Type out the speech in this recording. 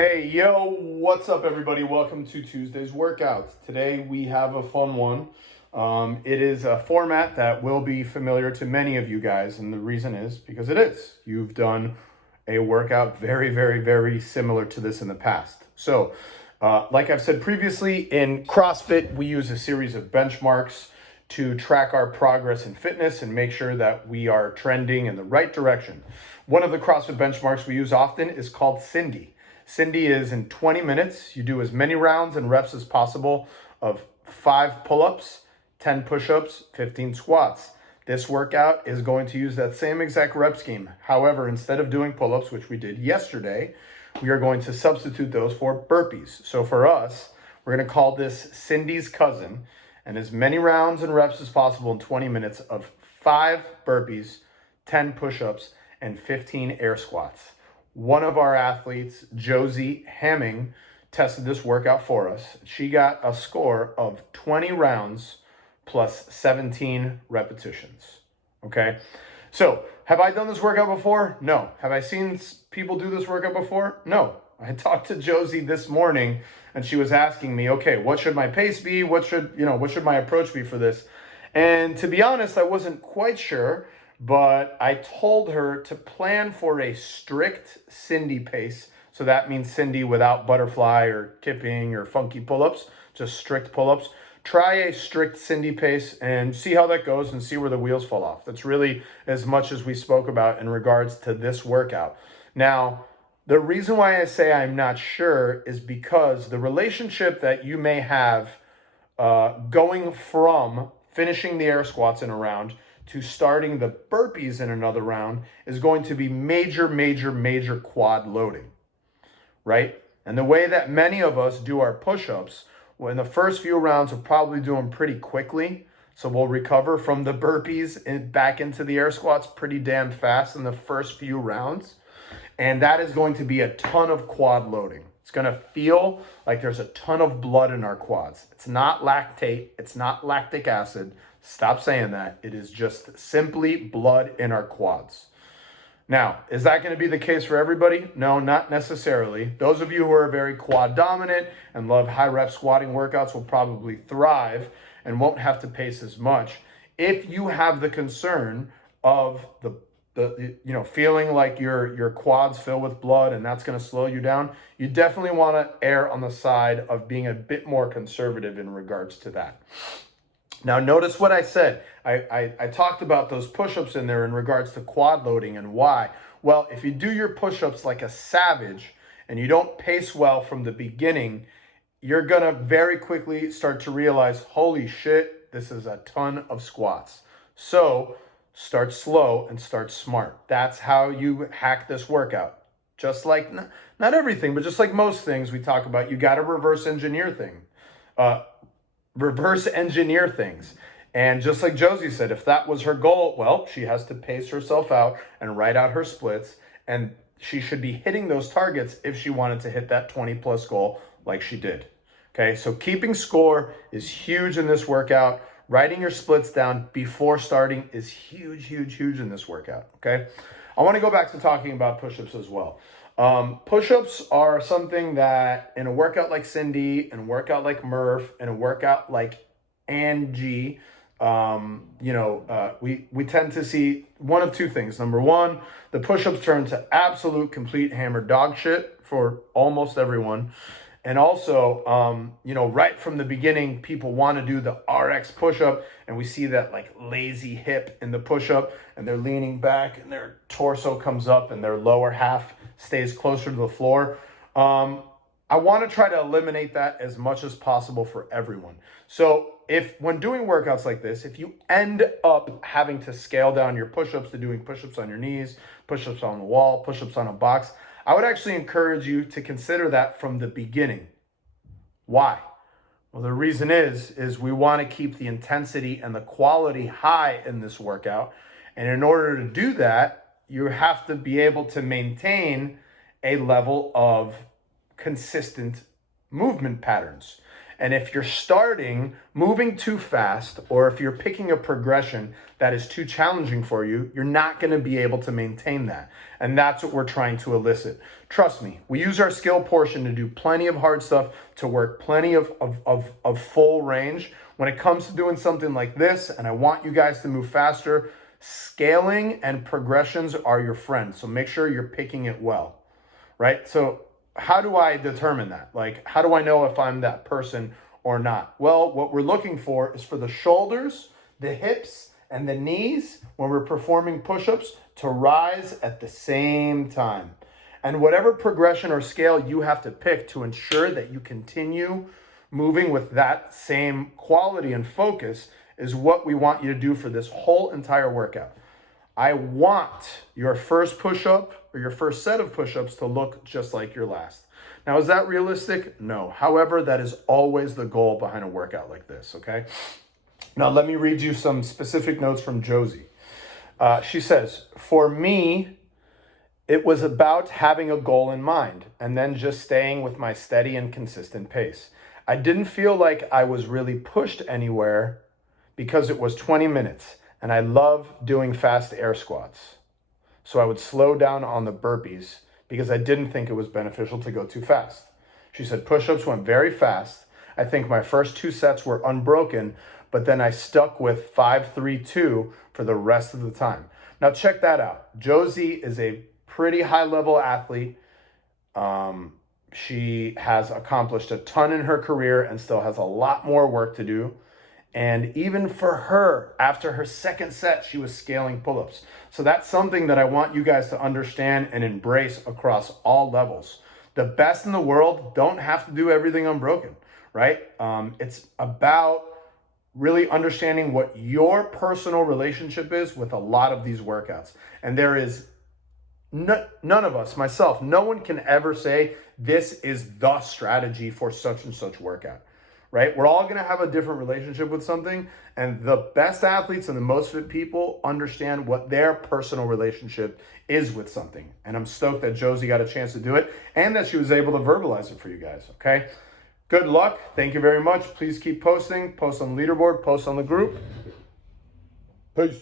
Hey, yo, what's up, everybody? Welcome to Tuesday's workout. Today we have a fun one. It is a format that will be familiar to many of you guys, and the reason is because it is. You've done a workout very similar to this in the past. So, like I've said previously, in CrossFit, we use a series of benchmarks to track our progress in fitness and make sure that we are trending in the right direction. One of the CrossFit benchmarks we use often is called Cindy. Cindy is in 20 minutes. You do as many rounds and reps as possible of 5 pull-ups, 10 push-ups, 15 squats. This workout is going to use that same exact rep scheme. However, instead of doing pull-ups, which we did yesterday, we are going to substitute those for burpees. So for us, we're going to call this Cindy's cousin, and as many rounds and reps as possible in 20 minutes of 5 burpees, 10 push-ups, and 15 air squats. One of our athletes, Josie Hamming, tested this workout for us. She got a score of 20 rounds plus 17 repetitions. Okay? So, have I done this workout before? No. Have I seen people do this workout before? No. I talked to Josie this morning and she was asking me, okay, what should my pace be? What should my approach be for this? And to be honest, I wasn't quite sure. But I told her to plan for a strict Cindy pace. So that means Cindy without butterfly or kipping or funky pull-ups, just strict pull-ups. Try a strict Cindy pace and see how that goes and see where the wheels fall off. That's really as much as we spoke about in regards to this workout. Now, the reason why I say I'm not sure is because the relationship that you may have going from finishing the air squats in a round to starting the burpees in another round is going to be major quad loading, right? And the way that many of us do our push-ups, well, in the first few rounds, we'll probably do them pretty quickly. So we'll recover from the burpees and back into the air squats pretty damn fast in the first few rounds. And that is going to be a ton of quad loading. It's going to feel like there's a ton of blood in our quads. It's not lactate. It's not lactic acid. Stop saying that. It is just simply blood in our quads. Now, is that going to be the case for everybody? No, not necessarily. Those of you who are very quad dominant and love high rep squatting workouts will probably thrive and won't have to pace as much. If you have the concern of the feeling like your quads fill with blood and that's going to slow you down, you definitely want to err on the side of being a bit more conservative in regards to that. Now, notice what I said. I talked about those push-ups in there in regards to quad loading and why. Well, if you do your push-ups like a savage and you don't pace well from the beginning, you're going to very quickly start to realize, holy shit, this is a ton of squats. So start slow and start smart. That's how you hack this workout. Just like, not everything, but just like most things we talk about, you got to reverse engineer things. And just like Josie said, if that was her goal, well, she has to pace herself out and write out her splits. And she should be hitting those targets if she wanted to hit that 20 plus goal like she did. Okay, so keeping score is huge in this workout. Writing your splits down before starting is huge in this workout, okay? I want to go back to talking about push-ups as well. Push-ups are something that in a workout like Cindy, in a workout like Murph, in a workout like Angie, we tend to see one of two things. Number one, the push-ups turn to absolute complete hammer dog shit for almost everyone. And also, right from the beginning, people want to do the RX push-up, and we see that like lazy hip in the push-up, and they're leaning back, and their torso comes up, and their lower half stays closer to the floor. I want to try to eliminate that as much as possible for everyone. So when doing workouts like this, if you end up having to scale down your push-ups to doing push-ups on your knees, push-ups on the wall, push-ups on a box, I would actually encourage you to consider that from the beginning. Why? Well, the reason is we want to keep the intensity and the quality high in this workout. And in order to do that, you have to be able to maintain a level of consistent movement patterns. And if you're starting moving too fast, or if you're picking a progression that is too challenging for you, you're not going to be able to maintain that. And that's what we're trying to elicit. Trust me, we use our skill portion to do plenty of hard stuff, to work plenty of full range. When it comes to doing something like this, and I want you guys to move faster, scaling and progressions are your friends. So make sure you're picking it well, right? So how do I determine that? Like, how do I know if I'm that person or not? Well, what we're looking for is for the shoulders, the hips, and the knees, when we're performing push-ups, to rise at the same time. And whatever progression or scale you have to pick to ensure that you continue moving with that same quality and focus is what we want you to do for this whole entire workout. I want your first push-up or your first set of push-ups to look just like your last. Now, is that realistic? No. However, that is always the goal behind a workout like this, okay? Now, let me read you some specific notes from Josie. She says, for me, it was about having a goal in mind and then just staying with my steady and consistent pace. I didn't feel like I was really pushed anywhere because it was 20 minutes. And I love doing fast air squats. So I would slow down on the burpees because I didn't think it was beneficial to go too fast. She said push-ups went very fast. I think my first 2 sets were unbroken, but then I stuck with 5-3-2 for the rest of the time. Now check that out. Josie is a pretty high-level athlete. She has accomplished a ton in her career and still has a lot more work to do. And even for her, after her second set, she was scaling pull-ups. So that's something that I want you guys to understand and embrace across all levels. The best in the world don't have to do everything unbroken, right? It's about really understanding what your personal relationship is with a lot of these workouts. And there is none of us, myself, no one can ever say this is the strategy for such and such workout. Right? We're all going to have a different relationship with something, and the best athletes and the most fit people understand what their personal relationship is with something. And I'm stoked that Josie got a chance to do it and that she was able to verbalize it for you guys, okay? Good luck. Thank you very much. Please keep posting. Post on the leaderboard. Post on the group. Peace.